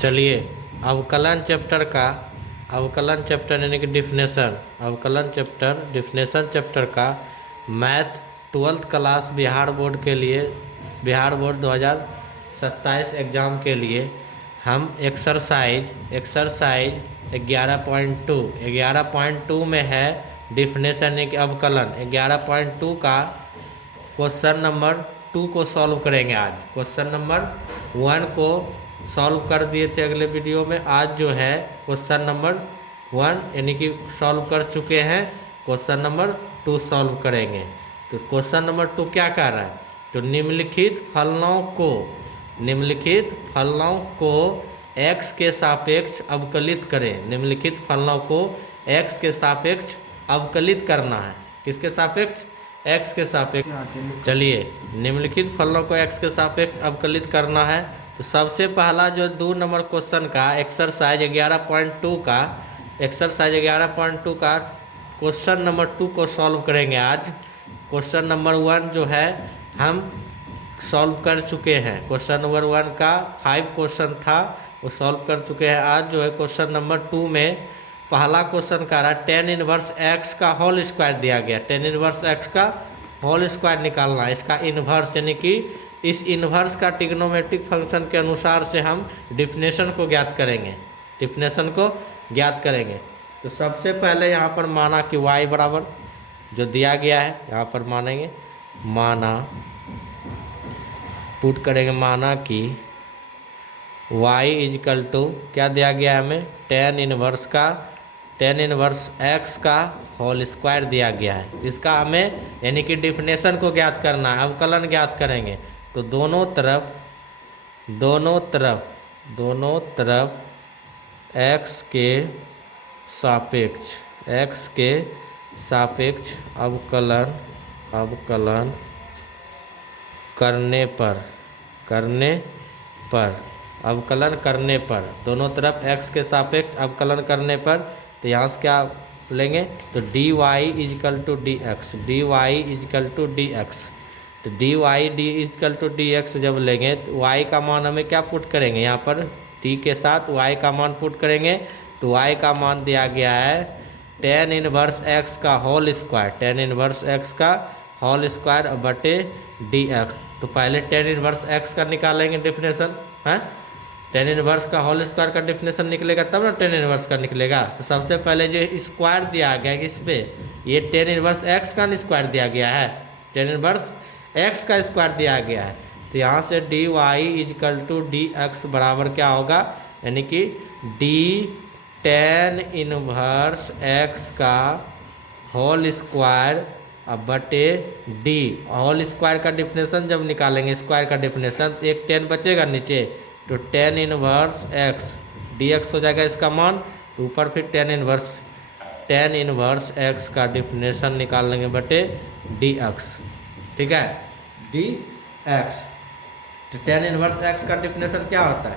चलिए अवकलन चैप्टर का अवकलन चैप्टर यानी कि डिफिनेशन अवकलन चैप्टर डिफिनेशन चैप्टर का math 12th class Bihar board के लिए बिहार बोर्ड 2027 एग्ज़ाम के लिए हम एक्सरसाइज 11.2 में है डिफिनेशन यानी कि अवकलन 11.2 का क्वेश्चन नंबर 2 को सॉल्व करेंगे। आज क्वेश्चन नंबर 1 को सॉल्व कर दिए थे अगले वीडियो में। आज जो है क्वेश्चन नंबर 1 यानी कि सॉल्व कर चुके हैं, क्वेश्चन नंबर 2 सॉल्व करेंगे। तो क्वेश्चन नंबर 2 क्या कह रहा है, तो निम्नलिखित फलनों को x के सापेक्ष अवकलित करें। निम्नलिखित फलनों को x के सापेक्ष अवकलित करना है। किसके सापेक्ष? x के सापेक्ष। चलिए निम्नलिखित फलनों को x के सापेक्ष अवकलित करना है। तो सबसे पहला जो 2 नंबर क्वेश्चन का एक्सरसाइज 11.2 का क्वेश्चन नंबर 2 को सॉल्व करेंगे। आज क्वेश्चन नंबर 1 जो है हम सॉल्व कर चुके हैं। क्वेश्चन नंबर 1 का 5 क्वेश्चन था, वो सॉल्व कर चुके हैं। आज जो है क्वेश्चन नंबर 2 में पहला क्वेश्चन का रहा tan इनवर्स x का होल स्क्वायर दिया गया। tan इनवर्स x का होल स्क्वायर निकालना है। इसका इन्वर्स यानी कि इस इन्वर्स का ट्रिग्नोमेट्रिक फंक्शन के अनुसार से हम डिफिनेशन को ज्ञात करेंगे। तो सबसे पहले यहाँ पर माना कि y बराबर जो दिया गया है यहाँ पर मानेंगे, पुट करेंगे, माना कि y इजकल टू क्या दिया गया है हमें, tan इनवर्स x का होल स्क्वायर दिया गया है। इसका हमें यानी कि डिफिनेशन को ज्ञात करना है, अवकलन ज्ञात करेंगे। तो दोनों तरफ x के सापेक्ष अवकलन करने पर दोनों तरफ x के सापेक्ष अवकलन करने पर, तो यहाँ से क्या लेंगे, तो dy इजकल टू dx जब लेंगे तो y का मान हमें क्या पुट करेंगे, यहाँ पर t के साथ y का मान पुट करेंगे। तो y का मान दिया गया है tan इनवर्स x का होल स्क्वायर बटे dx। तो पहले tan इनवर्स x का निकालेंगे डिफिनेशन है। tan इनवर्स का होल स्क्वायर का डिफिनेशन निकलेगा तब ना tan इनवर्स का निकलेगा। तो सबसे पहले जो स्क्वायर दिया गया है इस पे, ये tan इनवर्स x का स्क्वायर दिया गया है, tan इनवर्स x का स्क्वायर दिया गया है। तो यहाँ से dy इजकल टू dx बराबर क्या होगा, यानी कि d tan इनवर्स x का होल स्क्वायर अब बटे d। होल स्क्वायर का डिफिनेशन जब निकालेंगे, स्क्वायर का डिफिनेशन, तो एक tan बचेगा नीचे, तो tan इनवर्स x dx हो जाएगा इसका मान। तो ऊपर फिर tan इनवर्स x का डिफिनेशन निकाल लेंगे बटे dx, ठीक है, dx। तो tan इनवर्स x का डिफिनेशन क्या होता है,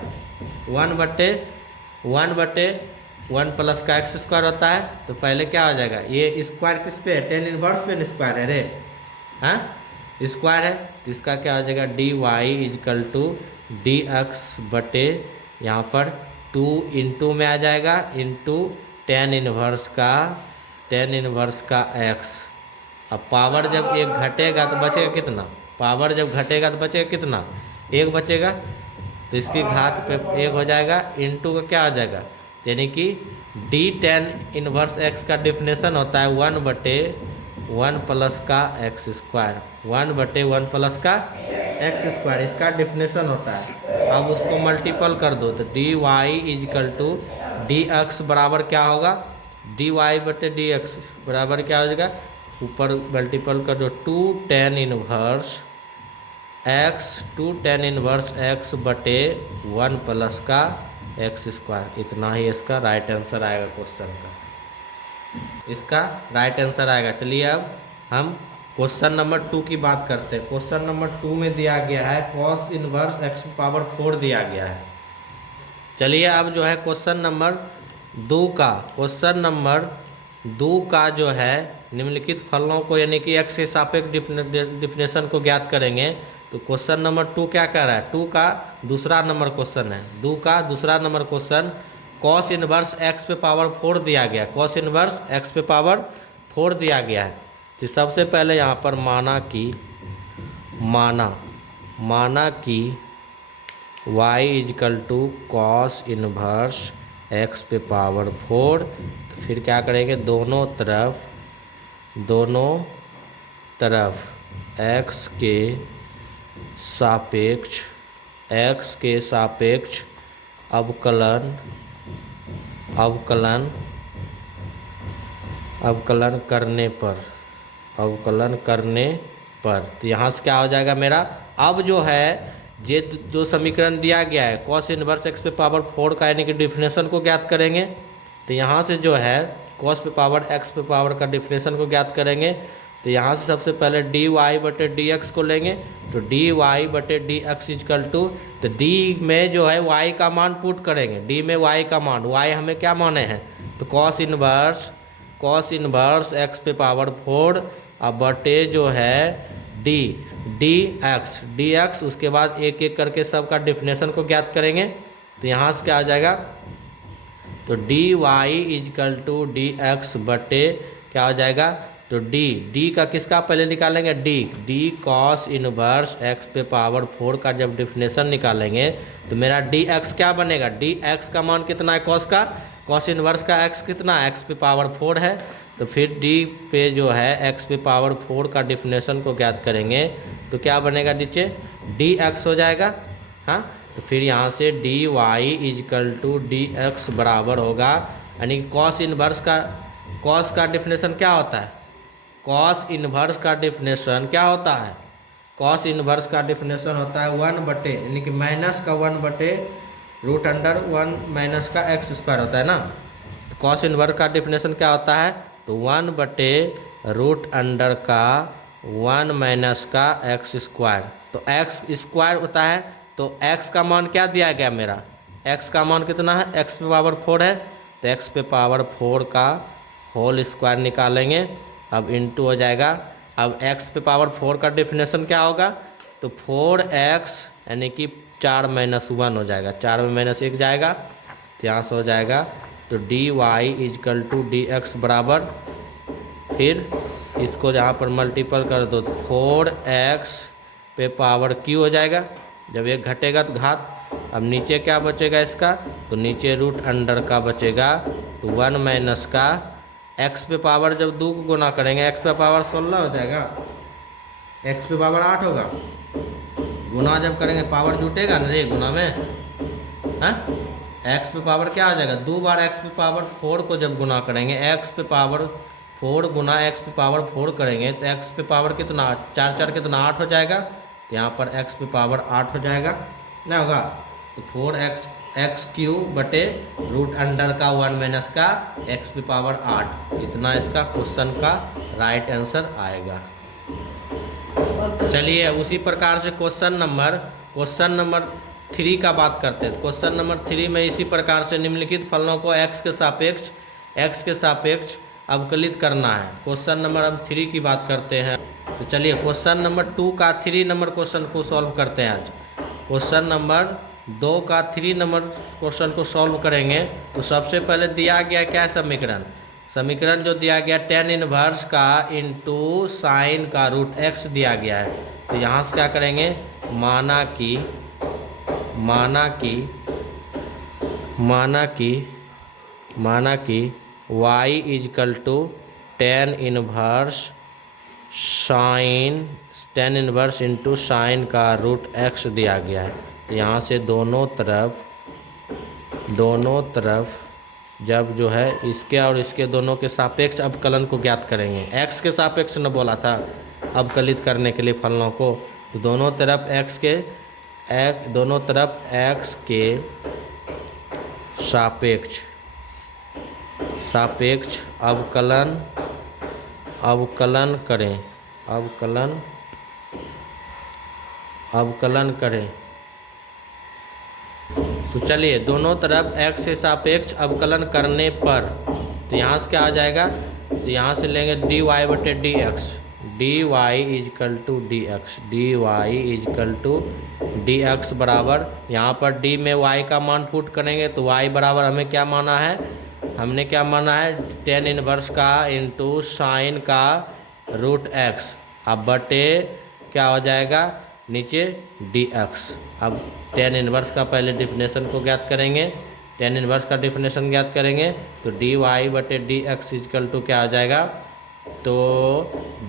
1 प्लस का x स्क्वायर होता है। तो पहले क्या हो जाएगा, ये स्क्वायर किस पे है, tan इनवर्स पे स्क्वायर है रे, हाँ स्क्वायर है। तो इसका क्या हो जाएगा, dy इजकल टू dx बटे यहाँ पर 2 इंटू में आ जाएगा, इंटू tan इनवर्स का x। अब पावर जब एक घटेगा तो बचेगा कितना, पावर जब घटेगा तो बचेगा कितना, 1 बचेगा। तो इसकी घात पे 1 हो जाएगा, इंटू का क्या हो जाएगा, यानी कि d tan इनवर्स x का डिफिनेशन होता है 1 बटे 1 प्लस का x स्क्वायर, 1 बटे 1 प्लस का x स्क्वायर, इसका डिफिनेशन होता है। अब उसको मल्टीपल कर दो, तो dy इजकल टू dx बराबर क्या होगा, dy बटे dx बराबर क्या हो जाएगा, ऊपर मल्टीपल कर दो 2 tan इनवर्स x बटे 1 प्लस का x स्क्वायर। इतना ही इसका राइट आंसर आएगा क्वेश्चन का, इसका राइट आंसर आएगा। चलिए अब हम क्वेश्चन नंबर 2 की बात करते हैं। क्वेश्चन नंबर 2 में दिया गया है cos इनवर्स x पावर 4 दिया गया है। चलिए अब जो है क्वेश्चन नंबर 2 का जो है निम्नलिखित फलनों को यानी कि x के सापेक्ष डिफिनेशन को ज्ञात करेंगे। तो क्वेश्चन नंबर 2 क्या कह रहा है, 2 का दूसरा नंबर क्वेश्चन है, 2 का दूसरा number question cos inverse x पे पावर 4 दिया गया, कॉस इनवर्स एक्स पे पावर 4 दिया गया है। तो सबसे पहले यहाँ पर माना कि y equal to cos inverse x पे पावर 4। तो फिर क्या करेंगे, दोनों तरफ x के सापेक्ष अवकलन करने पर तो यहाँ से क्या हो जाएगा मेरा, अब जो है ये जो समीकरण दिया गया है कॉस इनवर्स एक्स पे पावर 4 का यानी कि डिफिनेशन को ज्ञात करेंगे। तो यहाँ से जो है कॉस पे पावर एक्स पे पावर का डिफिनेशन को ज्ञात करेंगे। तो यहाँ से सबसे पहले डी वाई बटे डी एक्स को लेंगे, तो डी वाई बटे डी एक्स इजकल टू, तो डी में जो है वाई का मान पुट करेंगे, डी में वाई का मान, वाई हमें क्या माने हैं, तो कॉस इनवर्स एक्स पे पावर 4 अब बटे जो है डी एक्स, उसके बाद एक एक करके सबका डिफिनेशन को ज्ञात करेंगे। तो यहाँ से क्या आ जाएगा, तो d y equal to d x बटे क्या हो जाएगा, तो डी का किसका पहले निकालेंगे, डी कॉस इनवर्स एक्स पे पावर 4 का जब डिफिनेशन निकालेंगे तो मेरा डी एक्स क्या बनेगा, डी एक्स का मान कितना है कॉस का, कॉस इनवर्स का एक्स कितना है, एक्स पे पावर 4 है। तो फिर डी पे जो है एक्स पे पावर 4 का डिफिनेशन को ज्ञात करेंगे तो क्या बनेगा, नीचे डी एक्स हो जाएगा। हाँ, तो फिर यहाँ से d y equal to d x बराबर होगा, यानी कॉस इनवर्स का डिफिनेशन क्या होता है, कॉस इनवर्स का डिफिनेशन क्या होता है, कॉस इनवर्स का डिफिनेशन होता है 1 बटे यानी कि माइनस का 1 बटे रूट अंडर 1 माइनस का एक्स स्क्वायर होता है ना। तो कॉस इनवर्स का डिफिनेशन क्या होता है, तो 1 बटे रूट अंडर का 1 माइनस का एक्स स्क्वायर, तो एक्स स्क्वायर होता है। तो एक्स का मान क्या दिया गया मेरा, एक्स का मान कितना है, एक्स पे पावर 4 है, तो एक्स पे पावर 4 का होल स्क्वायर निकालेंगे, अब इनटू हो जाएगा। अब x पे पावर 4 का डिफिनेशन क्या होगा, तो 4x यानी कि 4 माइनस 1 हो जाएगा, 4 में माइनस 1 जाएगा तो यहाँ से हो जाएगा, तो d y equal to d x बराबर, फिर इसको जहाँ पर मल्टीपल कर दो तो 4x पे पावर q हो जाएगा, जब एक घटेगा तो घात। अब नीचे क्या बचेगा इसका, तो नीचे रूट अंडर का बचेगा, तो 1 माइनस का x पे पावर जब 2 को गुना करेंगे x पे पावर 16 हो जाएगा, x पे पावर 8 होगा, गुना जब करेंगे पावर जुटेगा ना रे गुना में, हाँ x पे पावर क्या आ जाएगा, 2 बार x पे पावर 4 को जब गुना करेंगे x पे पावर 4 गुना x पे पावर 4 करेंगे तो x पे पावर कितना 4 4 कितना 8 हो जाएगा, तो यहाँ पर x पे पावर 8 हो जाएगा ना होगा, तो 4x क्यूब बटे रूट अंडर का 1 माइनस का x पे पावर 8, इतना इसका क्वेश्चन का राइट आंसर आएगा। चलिए उसी प्रकार से क्वेश्चन नंबर 3 का बात करते हैं। क्वेश्चन नंबर 3 में इसी प्रकार से निम्नलिखित फलनों को x के सापेक्ष अवकलित करना है। क्वेश्चन नंबर अब 3 की बात करते हैं, तो चलिए क्वेश्चन नंबर 2 का 3 नंबर क्वेश्चन को सॉल्व करते हैं आज। क्वेश्चन नंबर 2 का 3 नंबर क्वेश्चन को सॉल्व करेंगे तो सबसे पहले दिया गया क्या समीकरण जो दिया गया tan इनवर्स का इंटू साइन का रूट x दिया गया है। तो यहाँ से क्या करेंगे, माना कि y equal to tan inverse into sine का रूट x दिया गया है। तो यहाँ से दोनों तरफ जब जो है इसके और इसके दोनों के सापेक्ष अवकलन को ज्ञात करेंगे, x के सापेक्ष न बोला था अवकलित करने के लिए फलनों को, तो दोनों तरफ x के सापेक्ष अवकलन करें। तो चलिए दोनों तरफ x के सापेक्ष अवकलन करने पर, तो यहाँ से क्या आ जाएगा, तो यहाँ से लेंगे dy बटे d d y equal to d x, d y equal to d x बराबर, यहाँ पर डी में वाई का मान पुट करेंगे तो वाई बराबर हमें क्या माना है, हमने क्या माना है, टेन इनवर्स का इंटू साइन का रूट एक्स, अब बटे क्या हो जाएगा नीचे डी एक्स। अब टेन इनवर्स का पहले डिफिनेशन को ज्ञात करेंगे, टेन इनवर्स का डिफिनेशन ज्ञात करेंगे तो डी वाई बटे डी एक्स इजकल टू क्या हो जाएगा, तो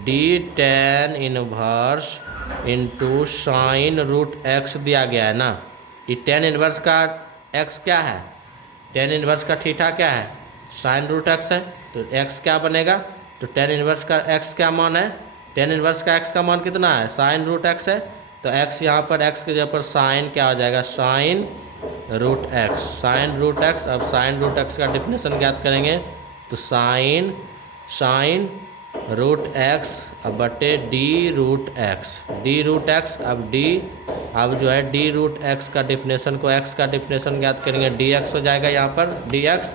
d tan inverse into sine root x दिया गया है ना, ये टेन इनवर्स का एक्स क्या है, टेन इनवर्स का थीटा क्या है, साइन रूट एक्स है, तो एक्स क्या बनेगा, तो टेन इनवर्स का एक्स क्या मान है, टेन इनवर्स का एक्स का मान कितना है, साइन रूट एक्स है, तो एक्स यहाँ पर एक्स के जगह पर साइन क्या हो जाएगा, sine root x, sine root x. अब साइन रूट एक्स का डिफिनेशन ज्ञात करेंगे तो साइन साइन रूट एक्स अब बटे d root x, d root x, अब डी, अब जो है डी रूट एक्स का डिफिनेशन को एक्स का डिफिनेशन ज्ञात करेंगे, डी एक्स हो जाएगा यहाँ पर डी एक्स,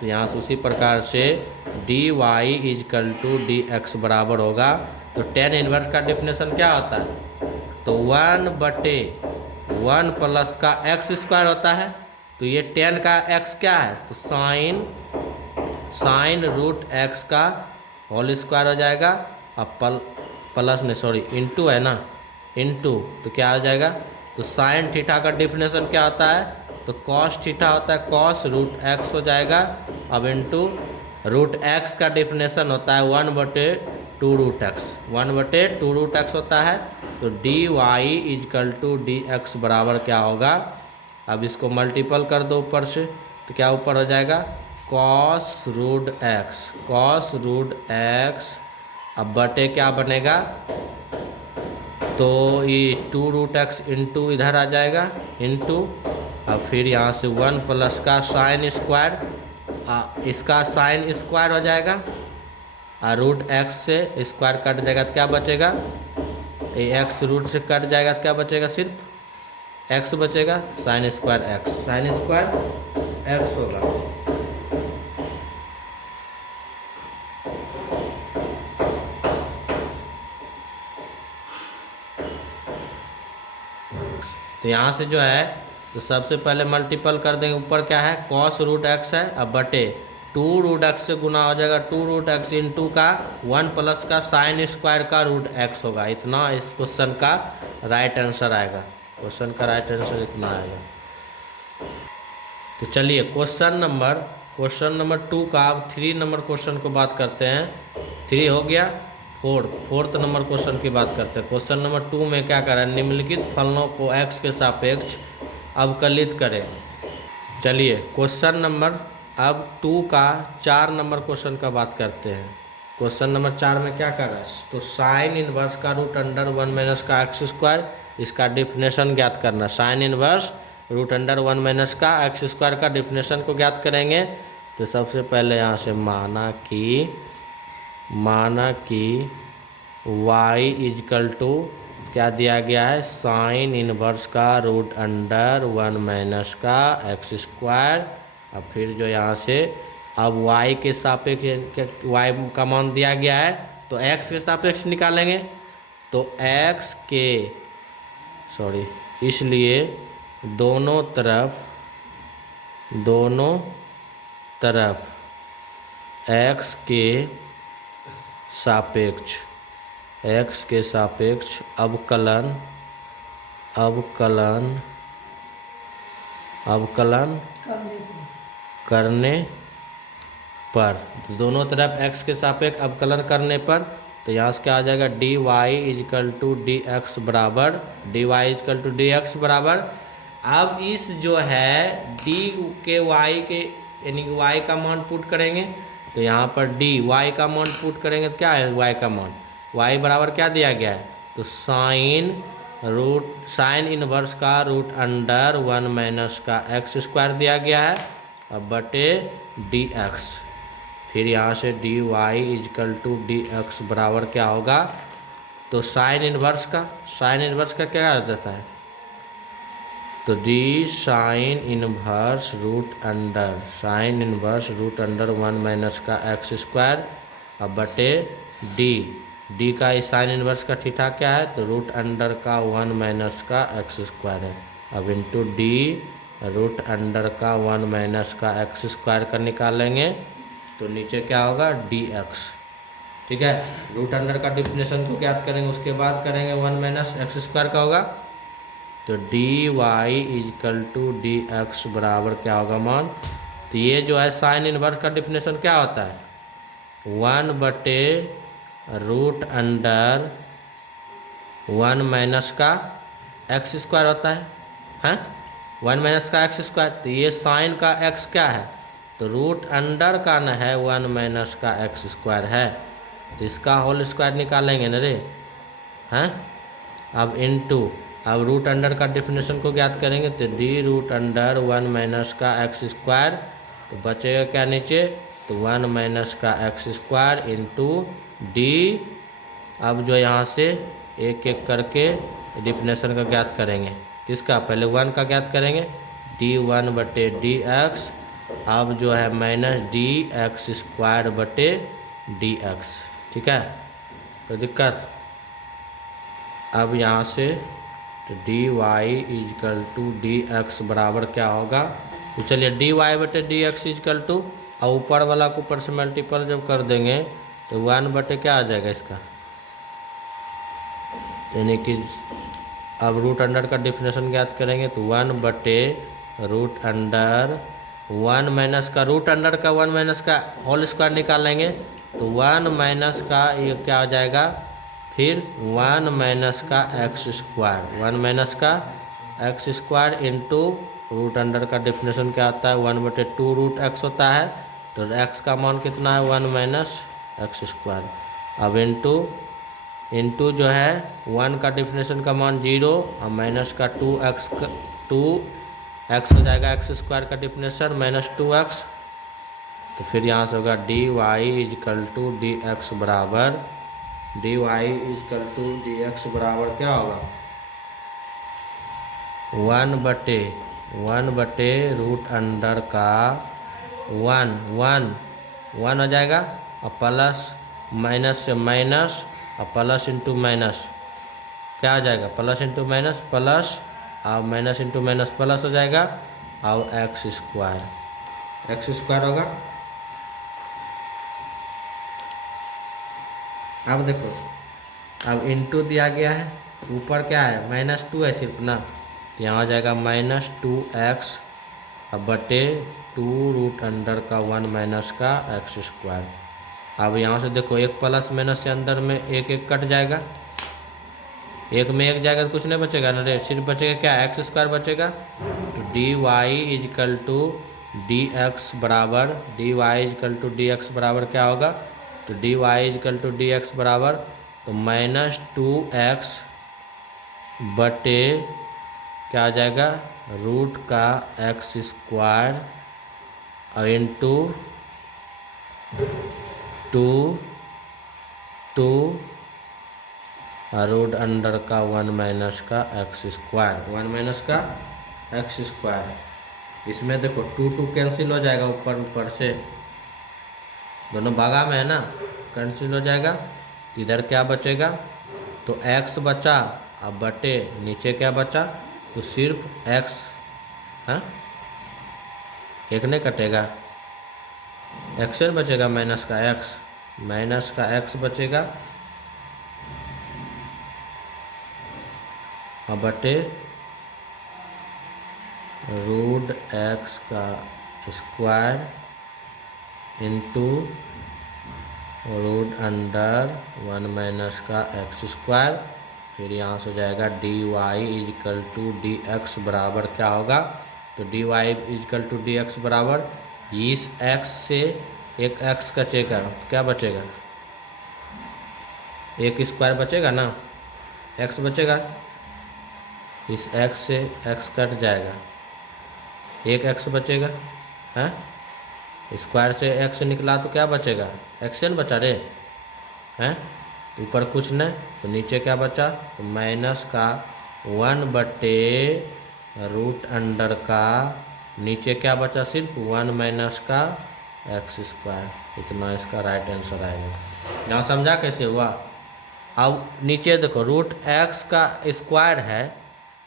तो यहाँ से उसी प्रकार से d y equal to d x बराबर होगा, तो टेन इनवर्स का डिफिनेशन क्या होता है, तो वन बटे वन प्लस का एक्स स्क्वायर होता है, तो ये टेन का एक्स क्या है, तो साइन साइन रूट एक्स का होल स्क्वायर हो जाएगा, अब प्लस नहीं सॉरी इंटू है ना, इंटू तो क्या हो जाएगा, तो साइन थीटा का डिफिनेशन क्या होता है, तो कॉस थीटा होता है, कॉस रूट एक्स हो जाएगा, अब इंटू रूट एक्स का डिफिनेशन होता है वन बटे टू रूट एक्स, वन बटे टू रूट एक्स होता है, तो d y equal to d x बराबर क्या होगा, अब इसको मल्टीपल कर दो ऊपर से तो क्या ऊपर हो जाएगा cos root x, cos root x, अब बटे क्या बनेगा, तो ये टू रूट एक्स इंटू इधर आ जाएगा इंटू, अब फिर यहाँ से वन प्लस का साइन स्क्वायर, इसका साइन स्क्वायर हो जाएगा, और रूट एक्स से स्क्वायर कट जाएगा तो क्या बचेगा, ये एक्स रूट से कट जाएगा तो क्या बचेगा, सिर्फ एक्स बचेगा, sine square x, sine square x होगा। तो यहाँ से जो है तो सबसे पहले मल्टीपल कर देंगे, ऊपर क्या है कॉस रूट एक्स है, अब बटे टू रूट एक्स से गुना हो जाएगा, टू रूट एक्स इंटू का वन प्लस का साइन स्क्वायर का रूट एक्स होगा, इतना इस क्वेश्चन का राइट आंसर आएगा, क्वेश्चन का राइट आंसर इतना आएगा। तो चलिए क्वेश्चन नंबर 2 का अब 3 नंबर क्वेश्चन को बात करते हैं, 3 हो गया, फोर्थ नंबर क्वेश्चन की बात करते हैं। क्वेश्चन नंबर 2 में क्या करें, निम्नलिखित फलनों को x के सापेक्ष अवकलित करें। चलिए क्वेश्चन नंबर अब 2 का 4 नंबर क्वेश्चन का बात करते हैं। क्वेश्चन नंबर 4 में क्या कर रहा है, तो साइन इनवर्स का रूट अंडर वन माइनस का एक्स स्क्वायर, इसका डिफिनेशन ज्ञात करना, sine inverse root under one minus का एक्स स्क्वायर का डिफिनेशन को ज्ञात करेंगे। तो सबसे पहले यहाँ से माना कि y इजकल टू क्या दिया गया है, साइन इनवर्स का रूट अंडर वन माइनस का एक्स स्क्वायर, अब फिर जो यहाँ से अब y के सापेक्ष y का मान दिया गया है तो x के सापेक्ष निकालेंगे, तो x के इसलिए दोनों तरफ x के सापेक्ष अवकलन करने पर, दोनों तरफ x के सापेक्ष अवकलन करने पर, तो यहाँ से क्या आ जाएगा d y equal to d x बराबर, अब इस जो है डी के वाई के यानी कि वाई का मान पुट करेंगे, तो यहाँ पर डी वाई का मान पुट करेंगे तो क्या है वाई का मान, वाई बराबर क्या दिया गया है, तो साइन इनवर्स का रूट अंडर वन माइनस का एक्स स्क्वायर दिया गया है, अब बटे डी एक्स, फिर यहाँ से d y equal to d x बराबर क्या होगा, तो साइन इनवर्स का क्या आ जाता है, तो d sine inverse root under one minus का एक्स स्क्वायर, अब बटे डी डी का साइन इनवर्स का थीटा क्या है, तो रूट अंडर का 1 माइनस का एक्स स्क्वायर है। अब इंटू डी रूट अंडर का 1 माइनस का एक्स स्क्वायर का निकालेंगे तो नीचे क्या होगा, डी एक्स। ठीक है, रूट अंडर का डिफिनेशन को ज्ञात करेंगे, उसके बाद करेंगे 1 माइनस एक्स स्क्वायर का होगा, तो d y equal to d x बराबर क्या होगा मान। तो ये जो है साइन इनवर्स का डिफिनेशन क्या होता है, 1/√अंडर 1 माइनस का एक्स स्क्वायर होता है, हैं 1 माइनस का एक्स स्क्वायर। तो ये साइन का एक्स क्या है, तो रूट अंडर का न है 1 माइनस का एक्स स्क्वायर है, तो इसका होल स्क्वायर निकालेंगे न रे, हैं। अब इनटू, अब रूट अंडर का डिफिनेशन को ज्ञात करेंगे, तो डी रूट अंडर 1 माइनस का एक्स स्क्वायर, तो बचेगा क्या नीचे, तो 1 माइनस का एक्स स्क्वायर इंटू डी। अब जो यहाँ से एक एक करके डिफिनेशन का ज्ञात करेंगे, किसका, पहले 1 का ज्ञात करेंगे, d1/dx। अब जो है माइनस डी एक्स स्क्वायर बटे डी एक्स। ठीक है, तो दिक्कत। अब यहाँ से तो d y equal to d x बराबर क्या होगा, तो चलिए डी वाई बटे डी एक्स इजकल टू, और ऊपर वाला को ऊपर से मल्टीपल जब कर देंगे तो 1 बटे क्या आ जाएगा इसका, यानी कि अब रूट अंडर का डिफिनेशन ज्ञात करेंगे, तो 1/√अंडर 1 माइनस का रूट अंडर का 1 माइनस का होल स्क्वायर निकालेंगे, तो 1 माइनस का ये क्या हो जाएगा, फिर 1 माइनस का एक्स स्क्वायर, 1 माइनस का x square into root under का डिफिनेशन क्या आता है, 1/2√x होता है, तो x का मान कितना है, 1 माइनस एक्स स्क्वायर। अब इंटू जो है 1 का डिफिनेशन का मान 0 और माइनस का 2x हो जाएगा, एक्स स्क्वायर का डिफिनेशन माइनस 2x, तो फिर यहाँ से होगा d y equal to d x बराबर, d y equal to d x बराबर क्या होगा, 1/√अंडर का 1 हो जाएगा, और प्लस माइनस से माइनस और प्लस इंटू माइनस क्या आ जाएगा, प्लस इंटू माइनस प्लस, और माइनस इंटू माइनस प्लस हो जाएगा, और एक्स स्क्वायर होगा। अब देखो, अब इंटू दिया गया है, ऊपर क्या है, -2 है सिर्फ ना, तो यहाँ हो जाएगा -2x अब बटे 2√अंडर का 1 माइनस का एक्स स्क्वायर। अब यहाँ से देखो एक प्लस माइनस से अंदर में एक एक कट जाएगा, एक में एक जाएगा तो कुछ नहीं बचेगा ना रे, सिर्फ बचेगा क्या, एक्स स्क्वायर बचेगा। तो d y equal to d x बराबर, d y equal to d x बराबर क्या होगा, तो d y equal to d x बराबर, तो -2x बटे क्या आ जाएगा, रूट का एक्स स्क्वायर और इंटू 2 रूट अंडर का 1 माइनस का एक्स स्क्वायर, 1 माइनस का एक्स स्क्वायर। इसमें देखो 2 कैंसिल हो जाएगा, ऊपर से दोनों भागा में है ना, कैंसिल हो जाएगा, तो इधर क्या बचेगा, तो x बचा, अब बटे नीचे क्या बचा, तो सिर्फ x, हाँ एक नहीं कटेगा, x बचेगा, माइनस का x बचेगा, अब बटे रूट x का square into root under 1 minus का एक्स स्क्वायर। फिर यहाँ से हो जाएगा d y equal to d x बराबर क्या होगा, तो d y equal to d x बराबर, इस x से एक x कटेगा, क्या बचेगा, एक स्क्वायर बचेगा ना, x बचेगा, इस x से x कट जाएगा, एक x बचेगा, हैं स्क्वायर से x निकला तो क्या बचेगा, एक्शन बचा रे, हैं ऊपर कुछ नहीं, तो नीचे क्या बचा, तो माइनस का 1/√अंडर का, नीचे क्या बचा, सिर्फ 1 माइनस का एक्स स्क्वायर। इतना इसका राइट आंसर आएगा। यहाँ समझा कैसे हुआ, अब नीचे देखो रूट एक्स का स्क्वायर है,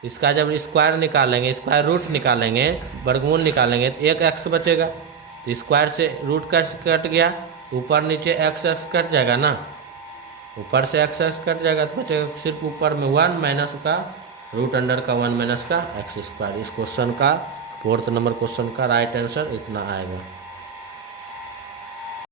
इसका जब स्क्वायर निकालेंगे, स्क्वायर रूट निकालेंगे, वर्गमूल निकालेंगे तो एक एक्स बचेगा, तो स्क्वायर से रूट कट गया, ऊपर नीचे एक्स एक्स कट जाएगा ना, ऊपर से एक्स एक्स कट जाएगा तो बचेगा सिर्फ ऊपर में 1 माइनस का रूट अंडर का 1 माइनस का एक्स स्क्वायर। इस क्वेश्चन का 4th नंबर क्वेश्चन का राइट आंसर इतना आएगा।